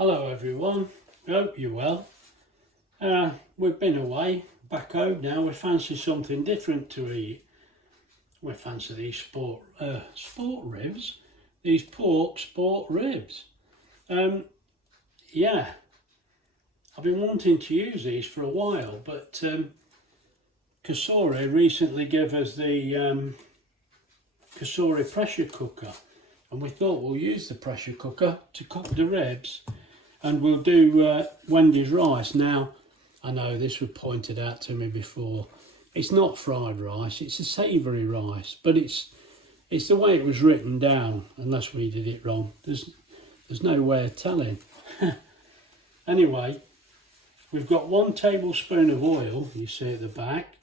Hello everyone, hope you're well. We've been away, back home now. We fancy something different to eat. We fancy these sport ribs, these pork sport ribs. Yeah, I've been wanting to use these for a while, but Cosori recently gave us the Cosori pressure cooker, and we thought we'll use the pressure cooker to cook the ribs. And we'll do Wendy's rice. Now, I know this was pointed out to me before. It's not fried rice, it's a savoury rice, but it's the way it was written down, unless we did it wrong. There's no way of telling. Anyway, we've got 1 tablespoon of oil, you see at the back.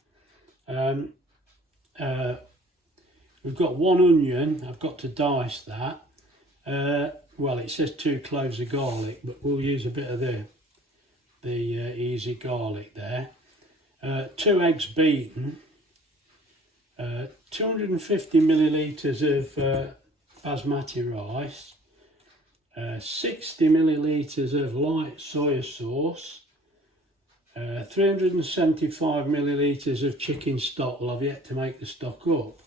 We've got 1 onion, I've got to dice that. Well, it says 2 cloves of garlic, but we'll use a bit of the easy garlic there. 2 eggs beaten. 250 millilitres of basmati rice. 60 millilitres of light soya sauce. 375 millilitres of chicken stock. Well, I've yet to make the stock up.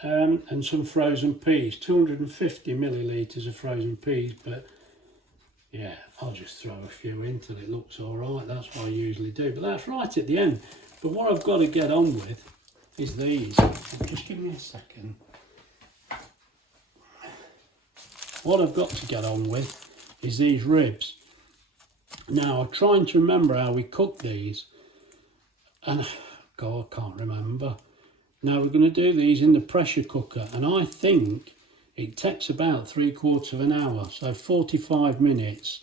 And some frozen peas, 250 millilitres of frozen peas, but yeah, I'll just throw a few in till it looks all right. That's what I usually do, but that's right at the end. But what I've got to get on with is these. Just give me a second. What I've got to get on with is these ribs. Now, I'm trying to remember how we cook these, and God, I can't remember. Now we're going to do these in the pressure cooker, and I think it takes about 3/4 of an hour, so 45 minutes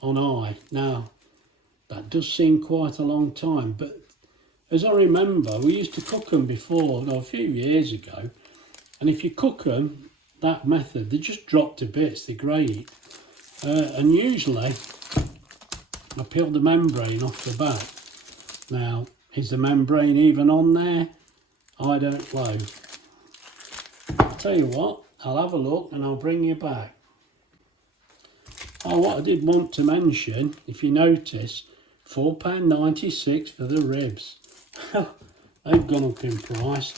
on high. Now that does seem quite a long time, but as I remember, we used to cook them before, a few years ago, and if you cook them that method, they just drop to bits, they're great. And usually I peel the membrane off the back. Now, is the membrane even on there? I don't know. I'll tell you what, I'll have a look and I'll bring you back. Oh, what I did want to mention, if you notice, £4.96 for the ribs. They've gone up in price.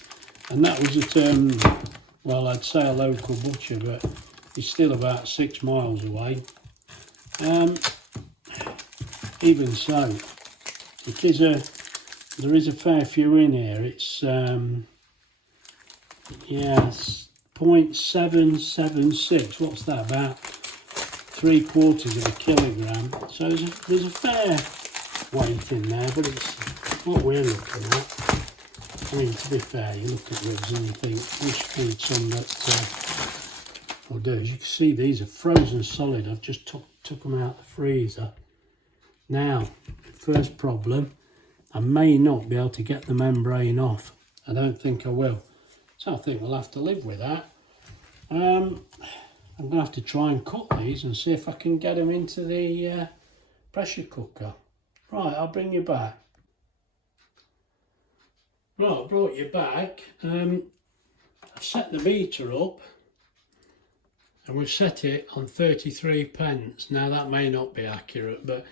And that was at, well, I'd say a local butcher, but he's still about 6 miles away. Even so, there is a fair few in here. It's yes, 0.776. What's that, about 3/4 of a kilogram? So there's a fair weight in there, but it's what we're looking at. I mean, to be fair, you look at ribs and you think we should need some that will do. As you can see, these are frozen solid. I've just took them out of the freezer. Now, first problem. I may not be able to get the membrane off. I don't think I will. So I think we'll have to live with that. I'm going to have to try and cut these and see if I can get them into the pressure cooker. Right, I'll bring you back. Right, I brought you back. I've set the meter up and we've set it on 33 pence. Now that may not be accurate, but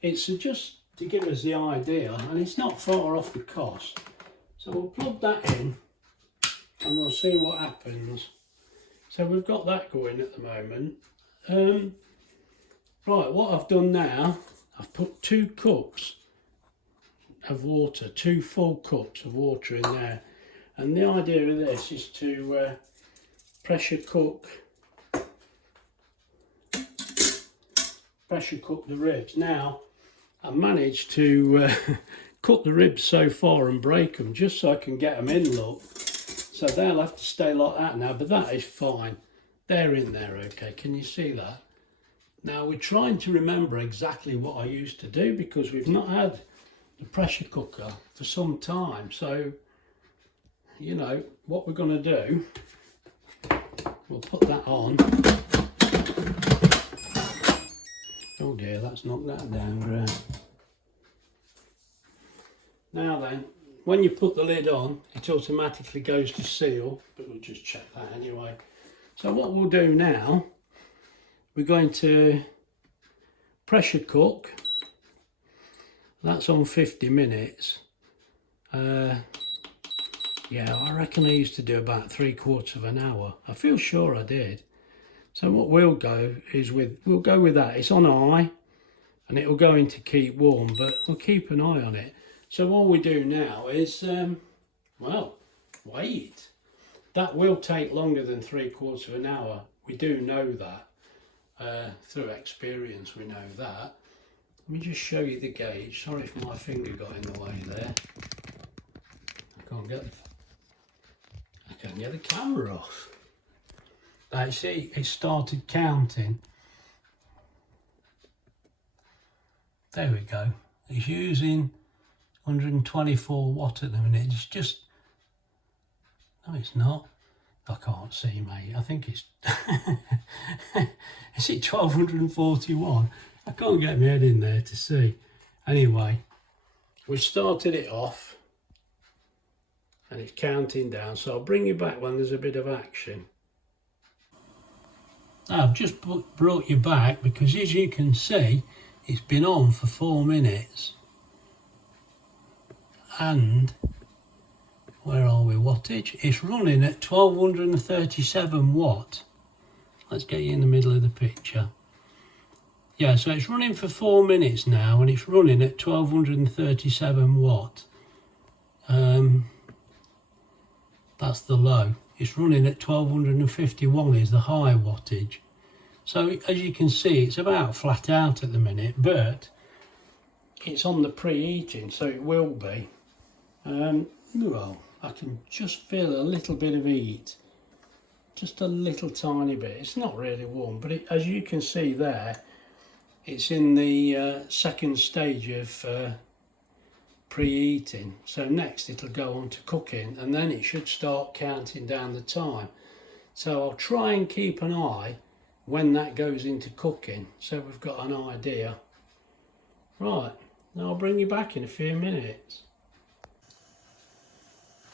it's just to give us the idea, and it's not far off the cost. So we'll plug that in and we'll see what happens. So we've got that going at the moment. Right, what I've done now, I've put 2 cups of water, 2 full cups of water in there. And the idea of this is to pressure cook the ribs. Now, I managed to cut the ribs so far and break them just so I can get them in, look. So they'll have to stay like that now, but that is fine. They're in there, okay. Can you see that? Now we're trying to remember exactly what I used to do because we've not had the pressure cooker for some time. So, you know, what we're going to do, we'll put that on. Oh dear, that's knocked that down, Graham. Now then, when you put the lid on, it automatically goes to seal, but we'll just check that anyway. So what we'll do now, we're going to pressure cook. That's on 50 minutes. Yeah, I reckon I used to do about 3/4 of an hour. I feel sure I did. So what we'll go is we'll go with that. It's on high and it'll go into keep warm, but we'll keep an eye on it. So all we do now is, well, wait. That will take longer than 3/4 of an hour. We do know that. Through experience, we know that. Let me just show you the gauge. Sorry if my finger got in the way there. I can't get the camera off. I see it started counting. There we go. It's using 124 watt at the minute. It's just, no it's not. I can't see, mate. I think it's, is it 1241? I can't get my head in there to see. Anyway, we started it off and it's counting down. So I'll bring you back when there's a bit of action. Now, I've just brought you back because as you can see, it's been on for 4 minutes. And where are we, wattage? It's running at 1237 watt. Let's get you in the middle of the picture. Yeah, so it's running for 4 minutes now and it's running at 1237 watt. That's the low. It's running at 1251 is the high wattage. So as you can see, it's about flat out at the minute, but it's on the preheating, so it will be. Well, I can just feel a little bit of heat, just a little tiny bit. It's not really warm, but as you can see there, it's in the second stage of preheating. So next it'll go on to cooking and then it should start counting down the time. So I'll try and keep an eye when that goes into cooking, so we've got an idea. Right, now I'll bring you back in a few minutes.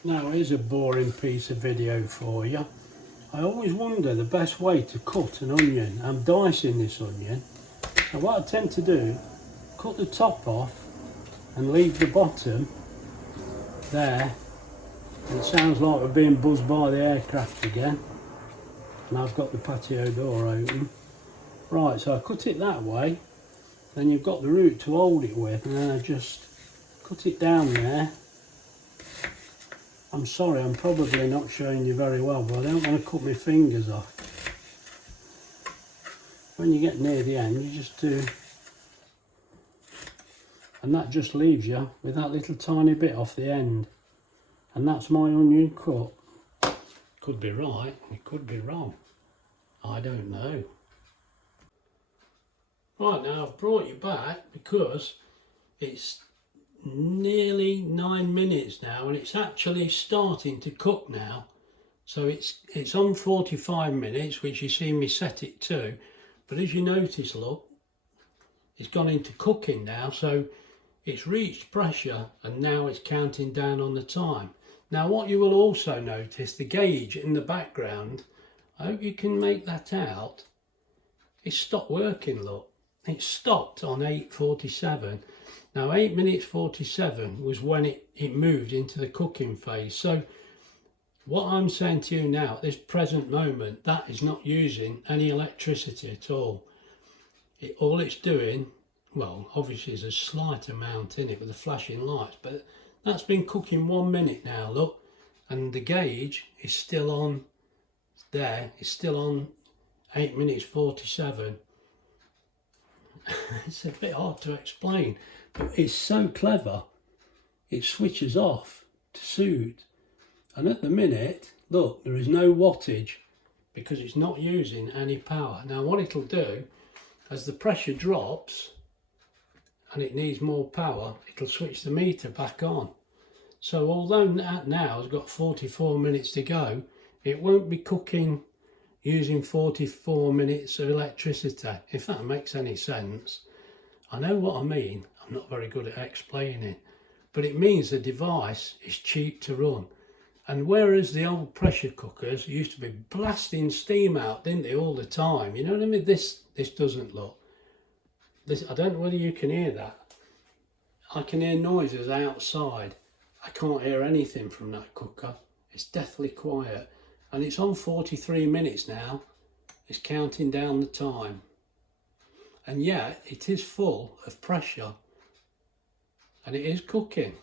Now here's a boring piece of video for you. I always wonder the best way to cut an onion. I'm dicing this onion. So what I tend to do, cut the top off and leave the bottom there. And it sounds like we're being buzzed by the aircraft again. And I've got the patio door open. Right, so I cut it that way. Then you've got the root to hold it with, and then I just cut it down there. I'm sorry, I'm probably not showing you very well, but I don't want to cut my fingers off. When you get near the end, you just do, and that just leaves you with that little tiny bit off the end. And that's my onion cut. Could be right, it could be wrong. I don't know. Right, now I've brought you back because it's nearly 9 minutes now and it's actually starting to cook now. So it's on 45 minutes, which you see me set it to. But as you notice, look, it's gone into cooking now. So it's reached pressure and now it's counting down on the time. Now what you will also notice, the gauge in the background, I hope you can make that out, it's stopped working, look. It stopped on 8:47. Now 8 minutes 47 was when it moved into the cooking phase. So what I'm saying to you now at this present moment, that is not using any electricity at all. All it's doing, well, obviously there's a slight amount in it with the flashing lights, but that's been cooking 1 minute now, look, and the gauge is still on there. It's still on 8 minutes 47. It's a bit hard to explain, but it's so clever. It switches off to suit. And at the minute, look, there is no wattage because it's not using any power. Now what it'll do, as the pressure drops and it needs more power, it'll switch the meter back on. So although that now has got 44 minutes to go, it won't be cooking using 44 minutes of electricity, if that makes any sense. I know what I mean, I'm not very good at explaining, but it means the device is cheap to run. And whereas the old pressure cookers used to be blasting steam out, didn't they, all the time, you know what I mean? This doesn't, look. This, I don't know whether you can hear that. I can hear noises outside. I can't hear anything from that cooker. It's deathly quiet. And it's on 43 minutes now. It's counting down the time. And yet it is full of pressure. And it is cooking.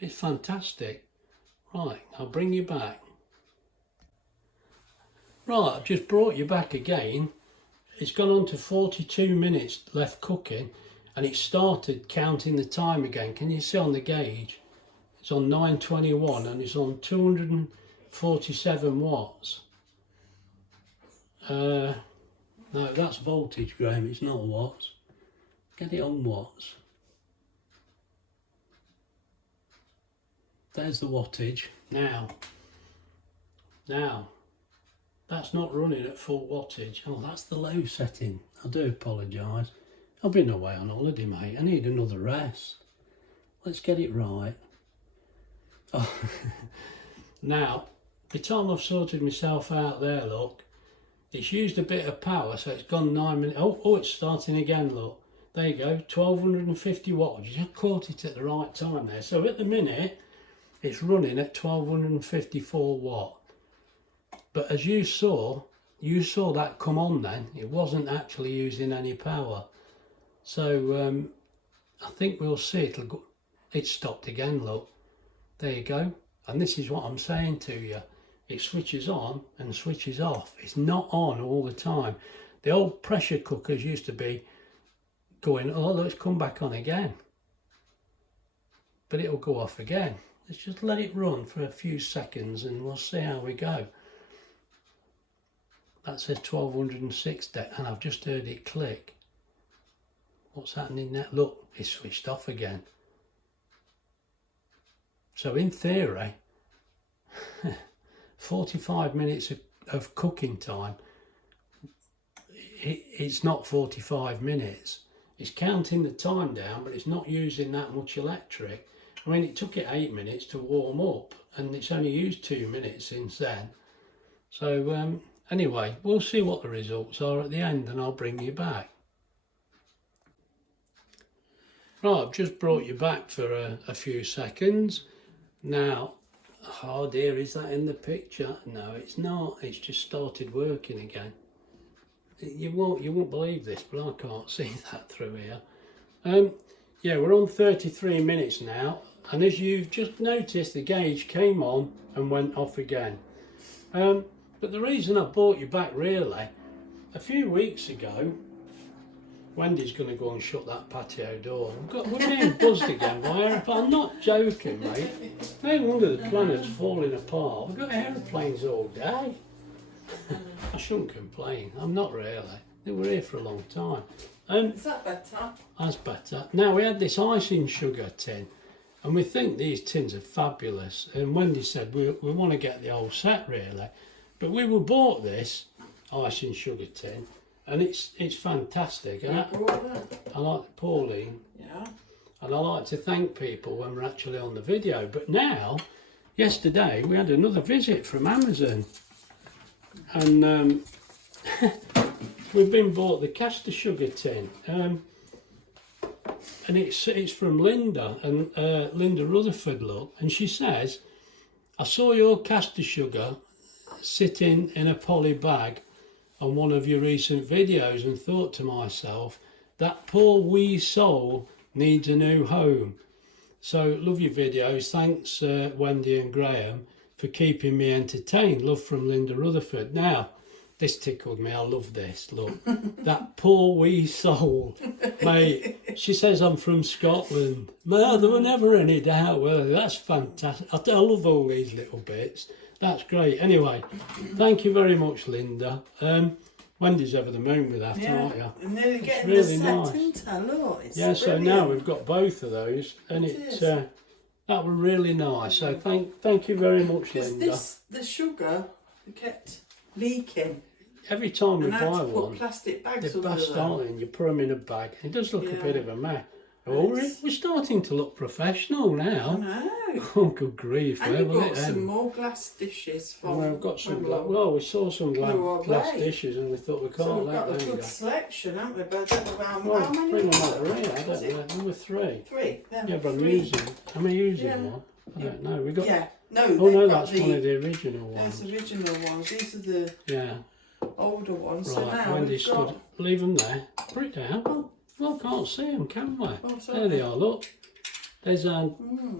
It's fantastic. Right, I'll bring you back. Right, I've just brought you back again. It's gone on to 42 minutes left cooking, and it started counting the time again. Can you see on the gauge? It's on 9:21 and it's on 247 watts. No, that's voltage, Graham, it's not watts. Get it on watts. There's the wattage. Now, that's not running at full wattage. Oh, that's the low setting. I do apologise. I've been away on holiday, mate. I need another rest. Let's get it right. Oh. Now, the time I've sorted myself out there, look, it's used a bit of power, so it's gone 9 minutes. Oh, it's starting again, look. There you go, 1250 watts. You just caught it at the right time there. So at the minute, it's running at 1254 watt. But as you saw that come on then. It wasn't actually using any power. So I think we'll see it'll go. It stopped again, look. There you go. And this is what I'm saying to you. It switches on and switches off. It's not on all the time. The old pressure cookers used to be going, oh, let's come back on again. But it'll go off again. Let's just let it run for a few seconds and we'll see how we go. That says 1260 and I've just heard it click. What's happening now? Look, it's switched off again. So in theory, 45 minutes of cooking time, it's not 45 minutes. It's counting the time down, but it's not using that much electric. I mean, it took it 8 minutes to warm up, and it's only used 2 minutes since then. So anyway, we'll see what the results are at the end, and I'll bring you back. Right, I've just brought you back for a few seconds. Now, oh dear, is that in the picture? No, it's not. It's just started working again. You won't believe this, but I can't see that through here. Yeah, we're on 33 minutes now, and as you've just noticed, the gauge came on and went off again. But the reason I brought you back really, a few weeks ago, Wendy's going to go and shut that patio door. We're being buzzed again by aeroplanes. I'm not joking, mate. No wonder the planet's falling apart. We've got aeroplanes all day. I shouldn't complain. I'm not really. They were here for a long time. Is that better? That's better. Now, we had this icing sugar tin, and we think these tins are fabulous. And Wendy said we want to get the whole set, really. But we were bought this icing sugar tin, and it's fantastic. And I like Pauline. Yeah. And I like to thank people when we're actually on the video. But now, yesterday, we had another visit from Amazon. And we've been bought the caster sugar tin. And it's from Linda, and Linda Rutherford, look. And she says, I saw your caster sugar sitting in a poly bag on one of your recent videos and thought to myself, that poor wee soul needs a new home. So love your videos. Thanks Wendy and Graham for keeping me entertained. Love from Linda Rutherford. Now, this tickled me. I love this. Look, that poor wee soul, mate. She says I'm from Scotland. Well, there were never any doubt. Well, that's fantastic. I love all these little bits. That's great. Anyway, thank you very much, Linda. Wendy's over the moon with that, aren't you? And nearly it's getting really the set, nice. isn't it? Look, it's yeah, so brilliant. now we've got both of those, and that were really nice. So thank you very much, Linda. The sugar kept leaking. Every time we and I had buy to put one, plastic bags they're under best, them. aren't they? And you put them in a bag. It does look a bit of a mess. Oh, we're starting to look professional I now. know. Oh, good grief. And where you will bought it some end? more glass dishes from. Well, we've got some when glass. Well, we saw some were glass away. dishes and we thought we So can't we've let got a them good go. selection, haven't we? But I don't know how Well, many. bring them over here. I Was don't know. Number 3. 3. There Yeah, were but I'm 3. using. Am I using Yeah. one? I don't know. We got. Yeah. No, Oh they've no, got that's one of the original ones. There's the original ones. These are the Yeah. older ones. Right. So now Wendy we've got. stood. Leave them there. Put it down. Oh. Well, can't see them, can we? Oh, sorry. There they are. Look. There's our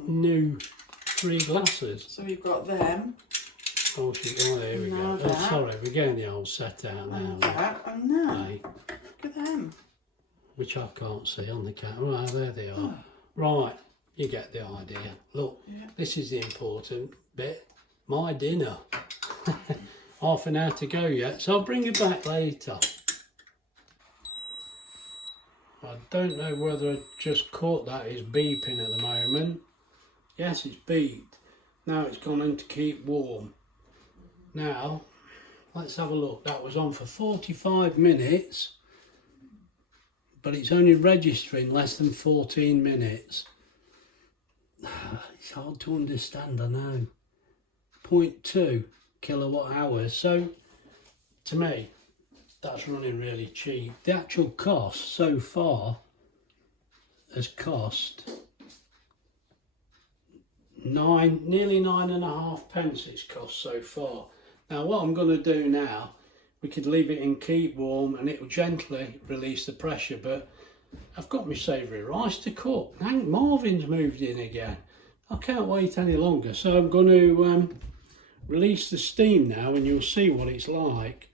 new 3 glasses. So we've got them. Oh, there we Now go. Oh, that. sorry, we're getting the old set out now. And that. And that. Hey, Look at them. which I can't see on the camera. Right, there they are. Right, you get the idea. Look, Yeah. this is the important bit. My dinner. Half an hour to go yet, so I'll bring you back later. I don't know whether I just caught that. It's beeping at the moment. Yes, it's beeped. Now it's gone in to keep warm. Now, let's have a look. That was on for 45 minutes, but it's only registering less than 14 minutes. It's hard to understand, I know. 0.2 kilowatt hours. So, to me, that's running really cheap. The actual cost so far has cost nearly 9.5 pence it's cost so far. Now what I'm going to do now, we could leave it in keep warm and it will gently release the pressure, but I've got my savoury rice to cook. Hank Marvin's moved in again. I can't wait any longer, so I'm going to release the steam now and you'll see what it's like.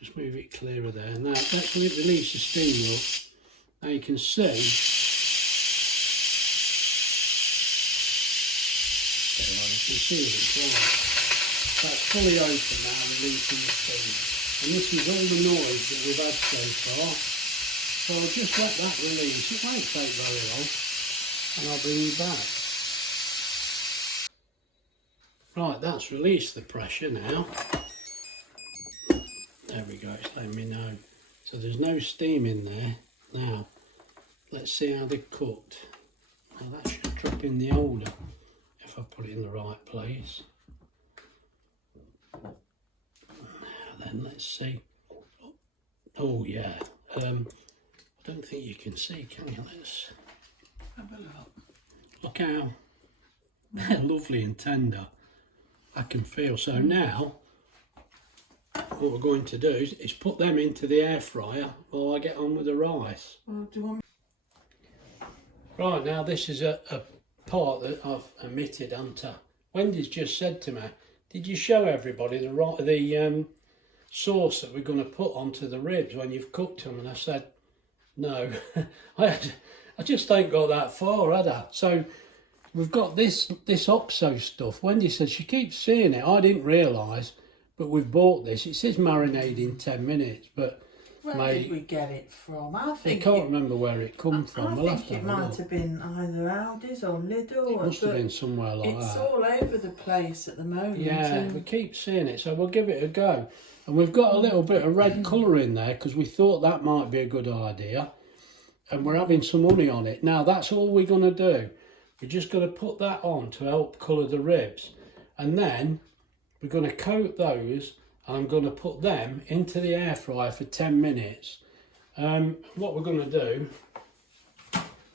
Just move it clearer there. Now let's release the steam up. Now you can see you can see what it's like. That's fully open now, releasing the steam. And this is all the noise that we've had so far. So I'll just let that release. It won't take very long. And I'll bring you back. Right, that's released the pressure now. There we go, it's letting me know. So there's no steam in there. Now, let's see how they're cooked. Well, that should drop in the holder if I put it in the right place. Now then, let's see. Oh yeah, I don't think you can see, can you? Let's have a look. Look how they're lovely and tender. I can feel. So now, what we're going to do is put them into the air fryer while I get on with the rice. Well, do you want... Right, now this is a part that I've omitted onto. Wendy's just said to me, did you show everybody the sauce that we're going to put onto the ribs when you've cooked them? And I said, no, I just ain't got that far, had I? So we've got this OXO stuff. Wendy said she keeps seeing it. I didn't realise. But we've bought this. It says marinade in 10 minutes, but Where did we get it from? I I think can't remember where it come from. We'll I have think to it have a might look. have been either Aldi's or Lidl. It must have been somewhere like It's that. all over the place at the moment. Yeah, and we keep seeing it, so we'll give it a go. And we've got a little bit of red colour in there because we thought that might be a good idea. And we're having some honey on it. Now, that's all we're going to do. We're just going to put that on to help colour the ribs. And then we're going to coat those and I'm going to put them into the air fryer for 10 minutes. What we're going to do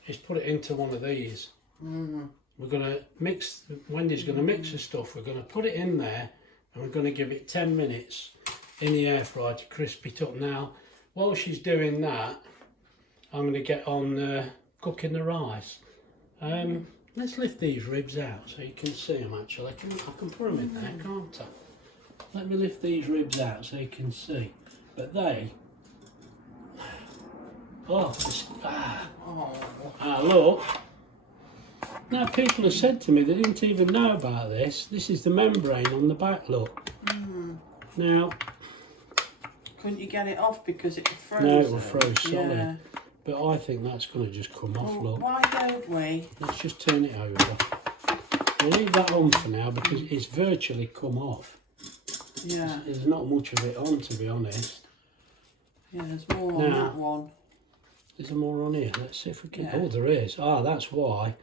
is put it into one of these. We're going to mix, Wendy's going to mix the stuff, we're going to put it in there and we're going to give it 10 minutes in the air fryer to crisp it up. Now, while she's doing that, I'm going to get on cooking the rice. Let's lift these ribs out so you can see them actually. I can put them in there, can't I? Let me lift these ribs out so you can see. But they... look. Now people have said to me they didn't even know about this. This is the membrane on the back, look. Now... couldn't you get it off because it was frozen? No, it will froze solid. Yeah. But I think that's going to just come off, Well, look. why don't we? Let's just turn it over. We'll leave that on for now because it's virtually come off. Yeah. There's not much of it on, to be honest. Yeah, there's more on Now, that one. Is there more on here? Let's see if we can. Yeah. Oh, there is. Ah, that's why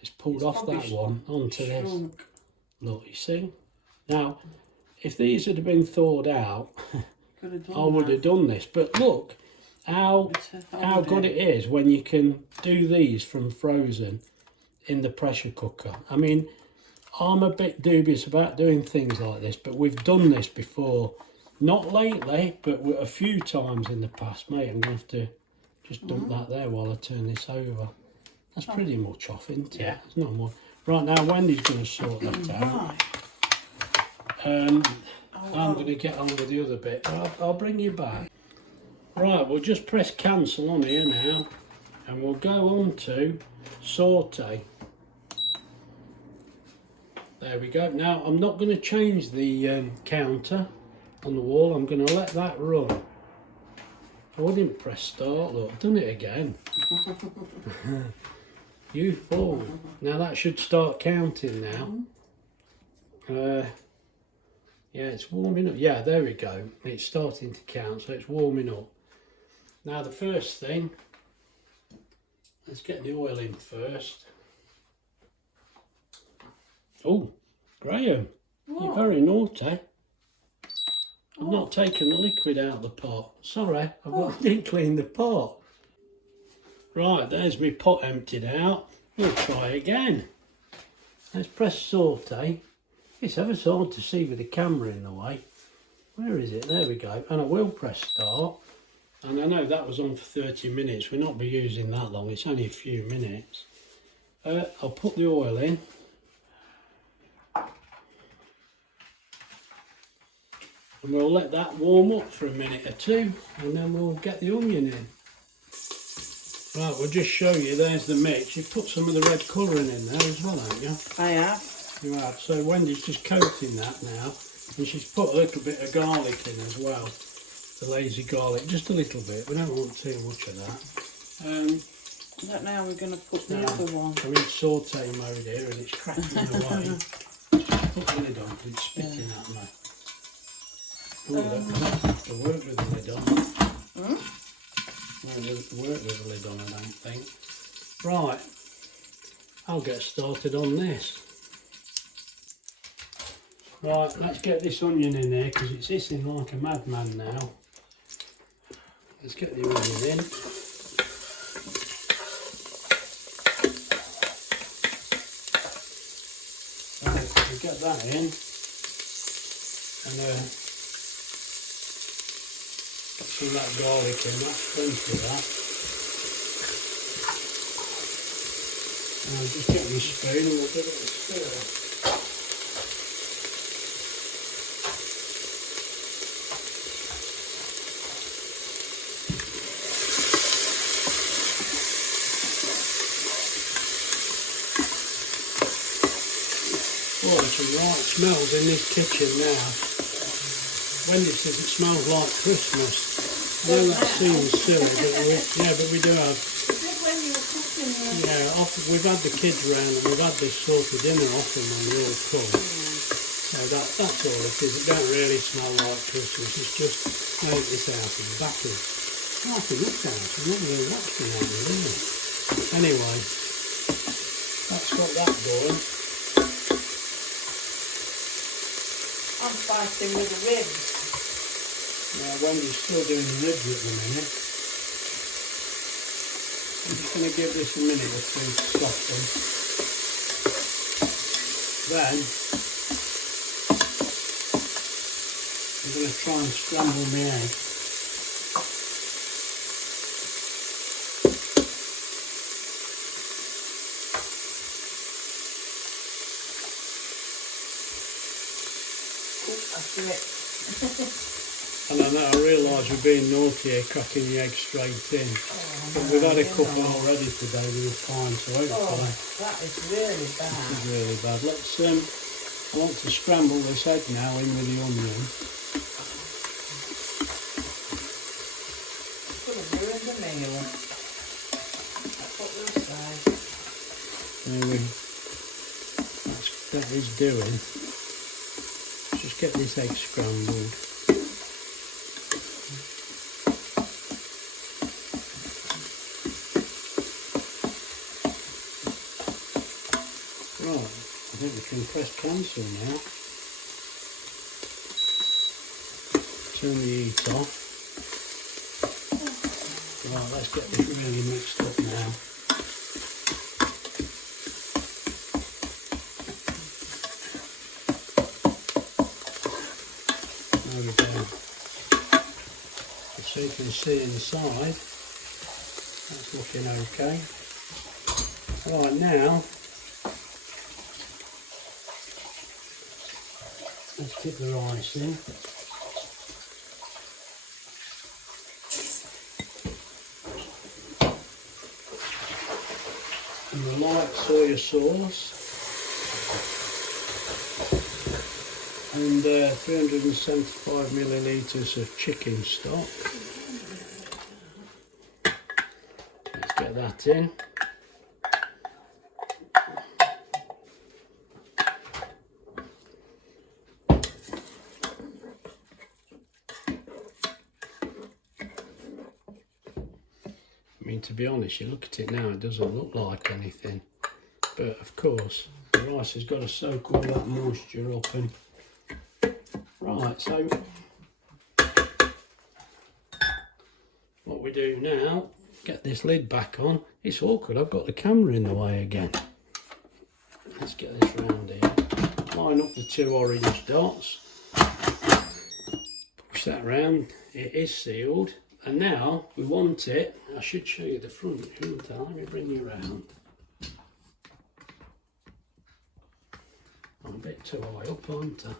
it's pulled It's off that probably one onto this. shrunk. Look, you see? Now, if these had been thawed out, Could have done I would that. have done this. But look how good it is when you can do these from frozen in the pressure cooker. I mean, I'm a bit dubious about doing things like this, but we've done this before. Not lately, but a few times in the past. Mate, I'm going to have to just dump that there while I turn this over. That's pretty much off, isn't it? Yeah. There's not more. Right, now Wendy's going to sort that out. I'm going to get on with the other bit. I'll bring you back. Right, we'll just press cancel on here now, and we'll go on to saute. There we go. Now, I'm not going to change the counter on the wall. I'm going to let that run. Oh, I didn't press start. Look, I've done it again. You fool. Now that should start counting now. Yeah, it's warming up. Yeah, there we go. It's starting to count, so it's warming up. Now the first thing, let's get the oil in first. Oh, Graham, you're very naughty. I've not taken the liquid out of the pot. Sorry, didn't clean the pot. Right, there's my pot emptied out. We'll try again. Let's press saute. It's ever so hard to see with the camera in the way. Where is it? There we go. And I will press start. And I know that was on for 30 minutes. We'll not be using that long. It's only a few minutes. I'll put the oil in. And we'll let that warm up for a minute or two, and then we'll get the onion in. Right, we'll just show you, there's the mix. You've put some of the red colouring in there as well, haven't you? I have. You have. So Wendy's just coating that now, and she's put a little bit of garlic in as well. The lazy garlic, just a little bit. We don't want too much of that. I don't know how we're going to put the other one. I'm in saute mode here, and it's cracking away. Put the lid on, it's spitting at me. Ooh, it'll work with the lid on. Won't work with the lid on, I don't think. Right, I'll get started on this. Right, let's get this onion in there because it's hissing like a madman now. Let's get the onion in. Right, we'll get that in. And some of that garlic in, that's plenty of that. And I'll just get my spoon and we'll give it a stir. Oh, there's some right smells in this kitchen now. Wendy says it smells like Christmas. I know that seems silly, but we do have. Is it when you were cooking? Yeah, often we've had the kids round and we've had this sort of dinner often when we all come. So that's all it is. It don't really smell like Christmas. It's just make this out in the back of. Oh, I can look out. I've never really watched it like this. Anyway, that's got that going. I'm fighting with the ribs. Yeah, Wendy's still doing the ribs at the minute. I'm just going to give this a minute or two to soften. Then I'm going to try and scramble my egg. That's it. And I realise we're being naughty here, cracking the egg straight in. But we've had a couple already today, we were fine, so hopefully. That is really bad. This is really bad. Let's, I want to scramble this egg now in with the onion. Could have ruined the meal. That's what we'll say. That is doing. Just get this egg scrambled. can press cancel now. Turn the heat off. Right, let's get this really mixed up now. There we go. So you can see inside, that's looking okay. Right, now, let's dip the rice in. And the light soya sauce. And 375 millilitres of chicken stock. Let's get that in. I mean, to be honest, you look at it now, it doesn't look like anything. But of course, the rice has got to soak all that moisture up. And right, so what we do now, get this lid back on. It's awkward, I've got the camera in the way again. Let's get this round here. Line up the 2 orange dots. Push that round, it is sealed. And now we want it, I should show you the front, shouldn't I? Let me bring you round. I'm a bit too high up, aren't I?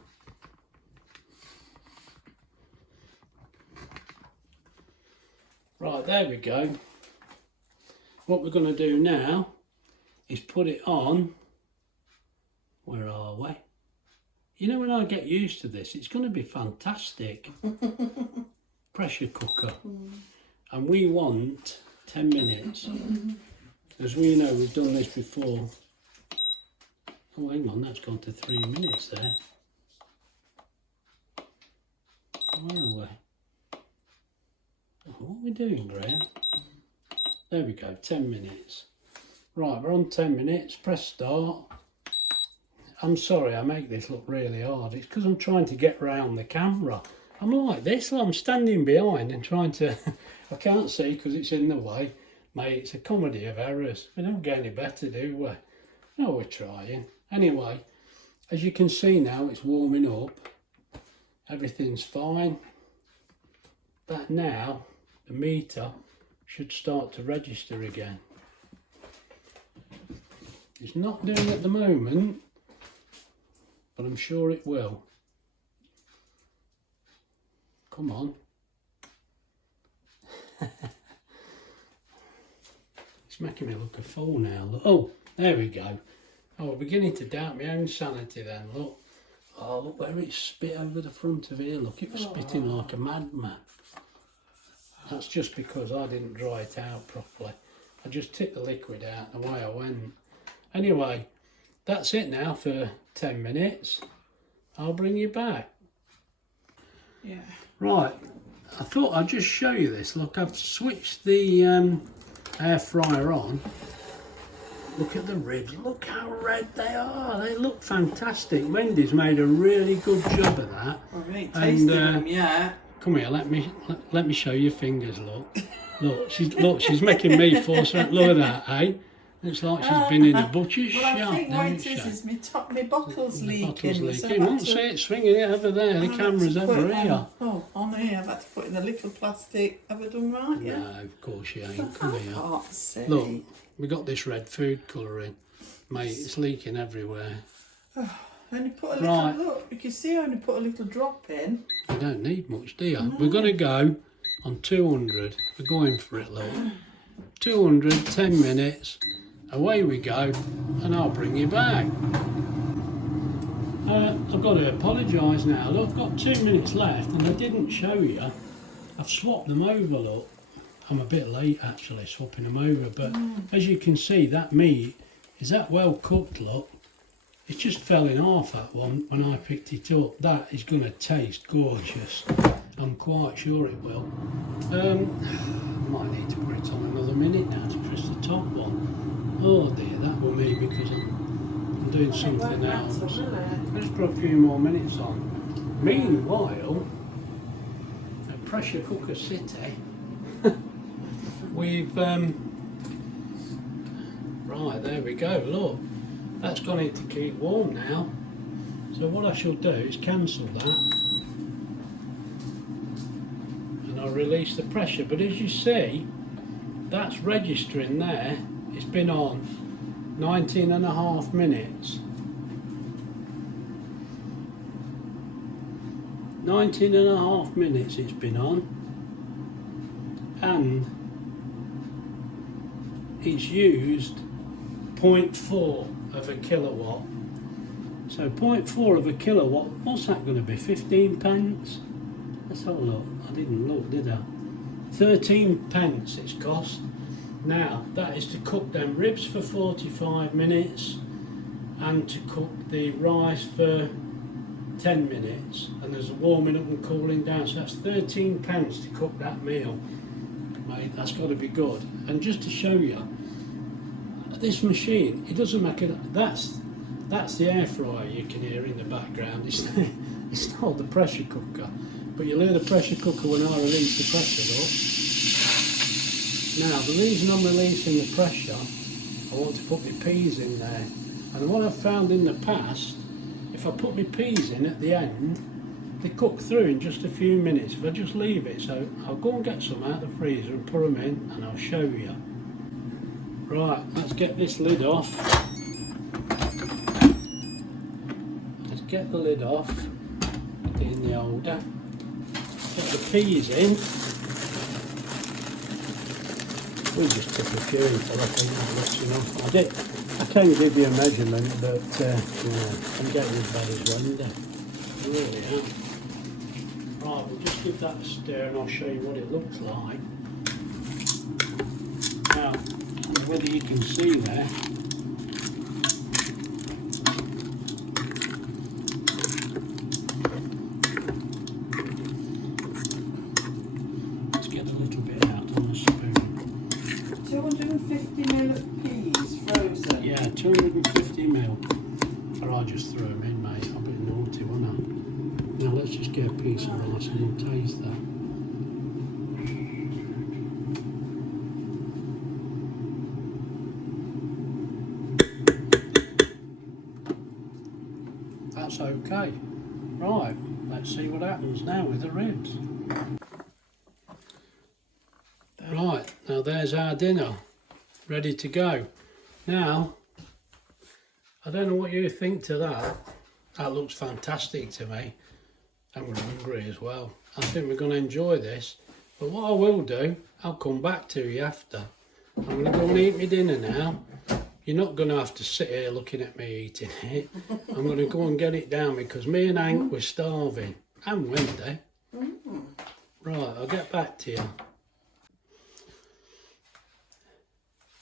Right, there we go. What we're going to do now is put it on, where are we? You know, when I get used to this, it's going to be fantastic. Pressure cooker. And we want 10 minutes. As we know, we've done this before. Oh, hang on, that's gone to 3 minutes there. Where are we? What are we doing, Graham? There we go, 10 minutes. Right, we're on 10 minutes, press start. I'm sorry I make this look really hard. It's because I'm trying to get round the camera. I'm like this, I'm standing behind and trying to... I can't see because it's in the way. Mate, it's a comedy of errors. We don't get any better, do we? No, we're trying. Anyway, as you can see now, it's warming up. Everything's fine. But now, the meter should start to register again. It's not doing at the moment, but I'm sure it will. Come on. It's making me look a fool now. Look. Oh, there we go. Oh, I'm beginning to doubt my own sanity then, look. Oh, look where it's spit over the front of here. Look, it was spitting like a madman. That's just because I didn't dry it out properly. I just tipped the liquid out and away I went. Anyway, that's it now for 10 minutes. I'll bring you back. Yeah. Right, I thought I'd just show you this. Look, I've switched the air fryer on. Look at the ribs, look how red they are. They look fantastic. Wendy's made a really good job of that. Well, we ain't tasted them yet. Come here, let me show your fingers, look. Look, she's making me force her. Look at that, eh? Looks like she's been in a butcher's shop. Well, I think what it is my bottle's leaking. Bottle's leaking. You won't see it swinging it over there. The camera's over here. On here. I've had to put in a little plastic. Have I done right? Yeah. No, of course you ain't. Come here. I can't see. Look, we got this red food colouring. Mate, it's leaking everywhere. Only put a little, look, you can see I only put a little drop in. You don't need much, do you? No. We're going to go on 200. We're going for it, look. 200, 10 minutes. Away we go, and I'll bring you back. I've got to apologise now. Look, I've got 2 minutes left, and I didn't show you. I've swapped them over, look. I'm a bit late, actually, swapping them over. But as you can see, that meat is that well cooked, look. It just fell in half, that one, when I picked it up. That is going to taste gorgeous. I'm quite sure it will. I might need to put it on another minute now to press the top one. Oh dear, that will me because I'm I'm doing something else. Let's put a few more minutes on. Meanwhile, at Pressure Cooker City, we've right, there we go, look, that's gone in to keep warm now. So what I shall do is cancel that and I'll release the pressure. But as you see, that's registering there. It's been on 19.5 minutes. 19.5 minutes it's been on, and it's used 0.4 of a kilowatt. So 0.4 of a kilowatt, what's that going to be, 15 pence? Let's have a look. I didn't look, did I? 13 pence it's cost. Now that is to cook them ribs for 45 minutes and to cook the rice for 10 minutes, and there's a warming up and cooling down, so that's 13 pence to cook that meal. Mate, that's got to be good. And just to show you, this machine, it doesn't make it, that's the air fryer you can hear in the background. It's not the pressure cooker, but you'll hear the pressure cooker when I release the pressure up. Now the reason I'm releasing the pressure, I want to put my peas in there, and what I've found in the past, if I put my peas in at the end, they cook through in just a few minutes if I just leave it. So I'll go and get some out of the freezer and put them in and I'll show you. Right, let's get this lid off. Let's get the lid off, put it in the holder, get the peas in. We'll just tip a few until I think that's enough. I can give you a measurement, but yeah, I'm getting as bad as Wendy. I really am. Right, we'll just give that a stir and I'll show you what it looks like. Now, whether you can see there, let's get a little bit out on the spoon. 250ml of peas frozen. Yeah, 250ml. Or I just threw them in, mate. I'll be naughty, won't I? Now let's just get a piece of rice and we'll taste that. That's okay. Right, let's see what happens now with the ribs. Right, now there's our dinner, ready to go. Now, I don't know what you think to that. That looks fantastic to me. And we're hungry as well. I think we're going to enjoy this. But what I will do, I'll come back to you after. I'm going to go and eat my dinner now. You're not going to have to sit here looking at me eating it. I'm going to go and get it down because me and Hank were starving. And Wendy. Right, I'll get back to you.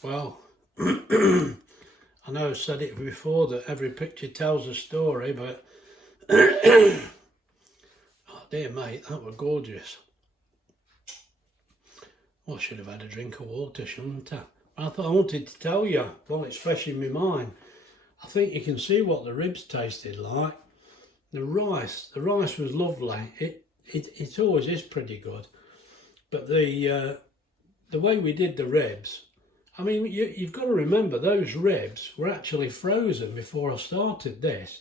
Well, I know I've said it before that every picture tells a story, but oh dear mate, that was gorgeous. Well, I should have had a drink of water, shouldn't I? I thought I wanted to tell you while it's fresh in my mind. I think you can see what the ribs tasted like. The rice was lovely. It always is pretty good, but the way we did the ribs, I mean, you've got to remember those ribs were actually frozen before I started this,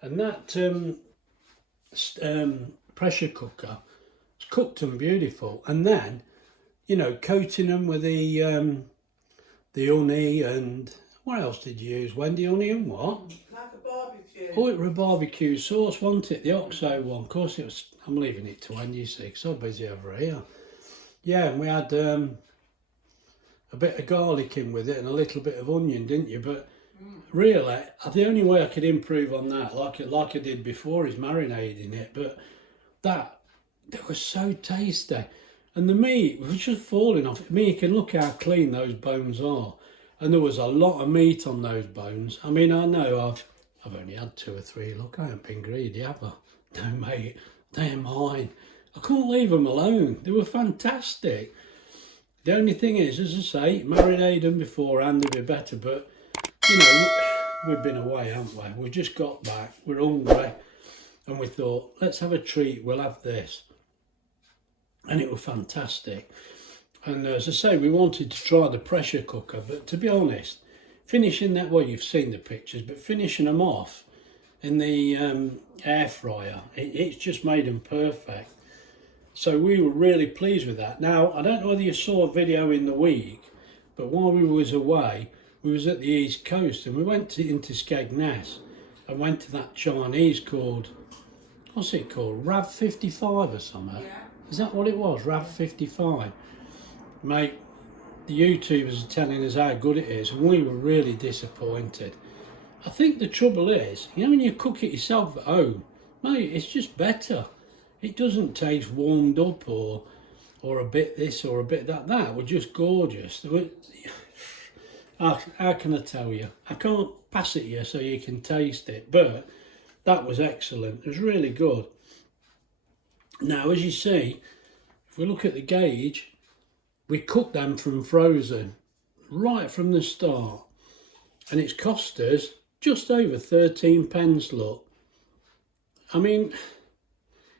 and that pressure cooker cooked them beautiful, and then, you know, coating them with the honey and what else did you use, Wendy? Honey and what? Like a barbecue. Oh, it was a barbecue sauce, wasn't it? The Oxo one. Of course it was. I'm leaving it to Wendy, you see, 'cause so busy over here. Yeah, and we had a bit of garlic in with it and a little bit of onion, didn't you? But really, the only way I could improve on that, like I did before, is marinating it. But that was so tasty. And the meat was just falling off. I mean, you can look how clean those bones are. And there was a lot of meat on those bones. I mean, I know I've only had 2 or 3. Look, I haven't been greedy, have I? No, mate, they're mine. I couldn't leave them alone. They were fantastic. The only thing is, as I say, marinate them beforehand, they'd be better. But, you know, we've been away, haven't we? We just got back, we're hungry, and we thought, let's have a treat, we'll have this. And it was fantastic. And as I say, we wanted to try the pressure cooker, but to be honest, finishing that, well, you've seen the pictures, but finishing them off in the air fryer, it's just made them perfect. So we were really pleased with that. Now, I don't know whether you saw a video in the week, but while we was away, we was at the East Coast and we went into Skegness and went to that Chinese called, what's it called, Rav 55 or something? Yeah. Is that what it was, Rav 55? Mate, the YouTubers are telling us how good it is and we were really disappointed. I think the trouble is, you know, when you cook it yourself at home, mate, it's just better. It doesn't taste warmed up or a bit this or a bit that. That were just gorgeous. How can I tell you? I can't pass it you so you can taste it, but that was excellent. It was really good. Now, as you see, if we look at the gauge, we cooked them from frozen right from the start, and it's cost us just over 13 pence, look. I mean,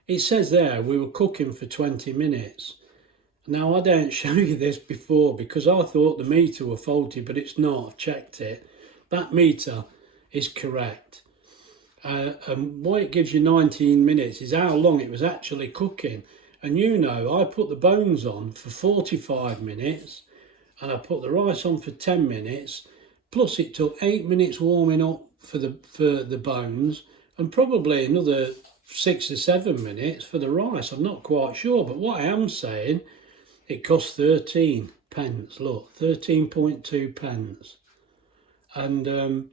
it says there we were cooking for 20 minutes. Now, I didn't show you this before because I thought the meter were faulty, but it's not. I've checked it. That meter is correct. And why it gives you 19 minutes is how long it was actually cooking. And you know, I put the bones on for 45 minutes and I put the rice on for 10 minutes. Plus it took 8 minutes warming up for the bones and probably another 6 or 7 minutes for the rice. I'm not quite sure, but what I am saying, it cost 13 pence, look, 13.2 pence. And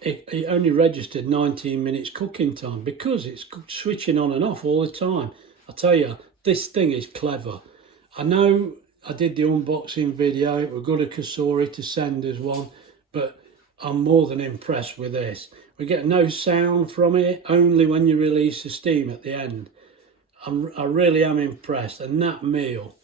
it only registered 19 minutes cooking time because it's switching on and off all the time. I tell you, this thing is clever. I know I did the unboxing video, it was good of Cosori to send us one, but I'm more than impressed with this. We get no sound from it, only when you release the steam at the end. I really am impressed, and that meal,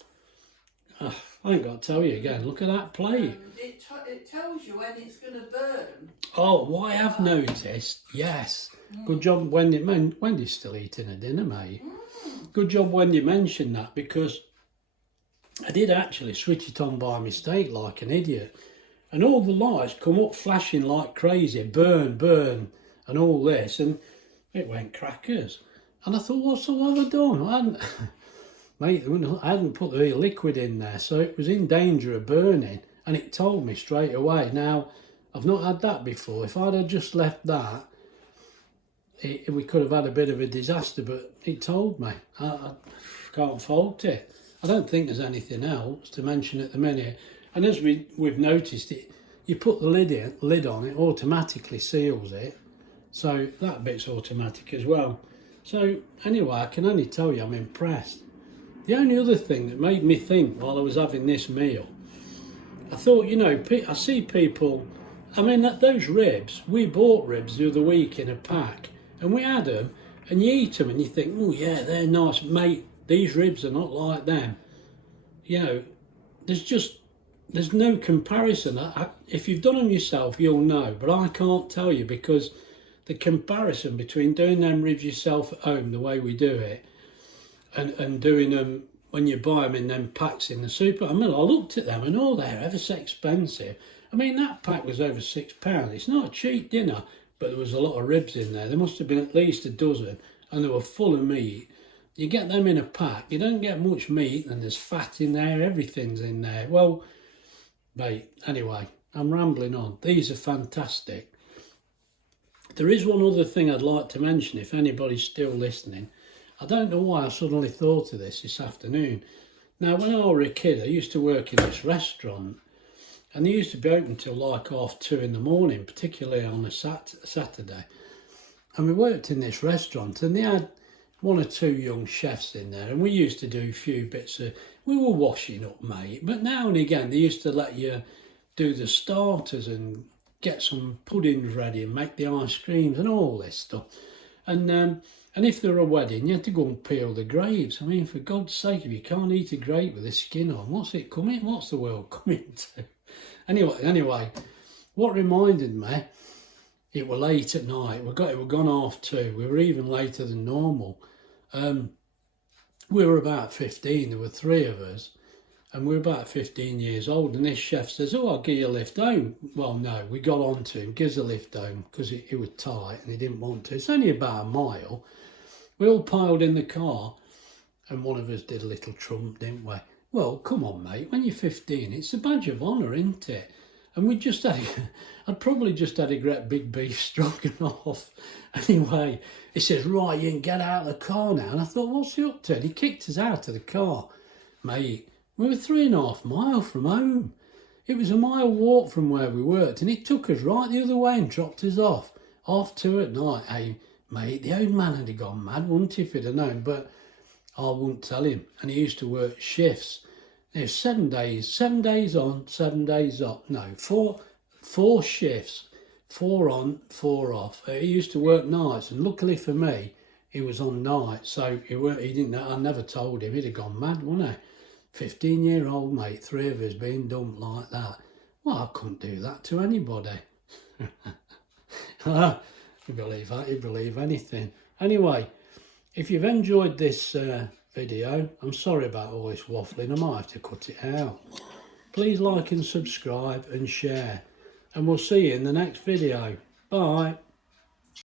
I ain't got to tell you again, look at that plate. It tells you when it's going to burn. Oh, what I have noticed, yes. Good job Wendy. Wendy's still eating her dinner, mate. Good job Wendy mentioned that because I did actually switch it on by mistake like an idiot. And all the lights come up flashing like crazy, burn, burn, and all this. And it went crackers. And I thought, what have I done? Mate, I hadn't put the liquid in there, so it was in danger of burning, and it told me straight away. Now, I've not had that before. If I'd have just left that, we could have had a bit of a disaster, but it told me. I can't fault it. I don't think there's anything else to mention at the minute. And as we've noticed, you put the lid on, it automatically seals it. So that bit's automatic as well. So anyway, I can only tell you I'm impressed. The only other thing that made me think while I was having this meal, I thought, you know, I see people, I mean, those ribs, we bought ribs the other week in a pack, and we had them, and you eat them and you think, oh yeah, they're nice. Mate, these ribs are not like them. You know, there's no comparison. If you've done them yourself, you'll know, but I can't tell you because the comparison between doing them ribs yourself at home, the way we do it, and doing them when you buy them in them packs in the super. I mean, I looked at them and oh, they're ever so expensive. I mean, that pack was over £6. It's not a cheap dinner, but there was a lot of ribs in there. There must have been at least a dozen, and they were full of meat. You get them in a pack, you don't get much meat, and there's fat in there, everything's in there. Well, mate, anyway, I'm rambling on. These are fantastic. There is one other thing I'd like to mention if anybody's still listening. I don't know why I suddenly thought of this afternoon. Now, when I was a kid, I used to work in this restaurant, and they used to be open till like 2:30 in the morning, particularly on a Saturday. And we worked in this restaurant, and they had 1 or 2 young chefs in there, and we used to do a few bits of, we were washing up, mate, but now and again they used to let you do the starters and get some puddings ready and make the ice creams and all this stuff. And if there were a wedding, you had to go and peel the grapes. I mean, for God's sake, if you can't eat a grape with the skin on, what's the world coming to? Anyway, what reminded me, it were late at night. It were gone 2:30. We were even later than normal. We were about 15. There were 3 of us, and we were about 15 years old. And this chef says, "Oh, I'll give you a lift home." Well, no, we got on to him, gives a lift home, because it was tight and he didn't want to. It's only about a mile. We all piled in the car, and one of us did a little trump, didn't we? Well, come on, mate. When you're 15, it's a badge of honour, isn't it? And we just had, I'd probably just had a great big beef stroganoff. Anyway, he says, "Right, you can get out of the car now." And I thought, what's he up to? And he kicked us out of the car. Mate, we were 3.5 miles from home. It was a mile walk from where we worked, and he took us right the other way and dropped us off. 2:30 at night. Hey, mate, the old man had gone mad, wouldn't he, if he'd have known? But I wouldn't tell him. And he used to work shifts. It was 7 days, 7 days on, 7 days off. No, four shifts, 4 on, 4 off. He used to work nights, and luckily for me, he was on nights, so he didn't know. I never told him. He'd have gone mad, wouldn't he? 15-year-old mate, 3 of us being dumped like that. Well, I couldn't do that to anybody. You believe that? You believe anything. Anyway, if you've enjoyed this video, I'm sorry about all this waffling. I might have to cut it out. Please like and subscribe and share, and we'll see you in the next video. Bye.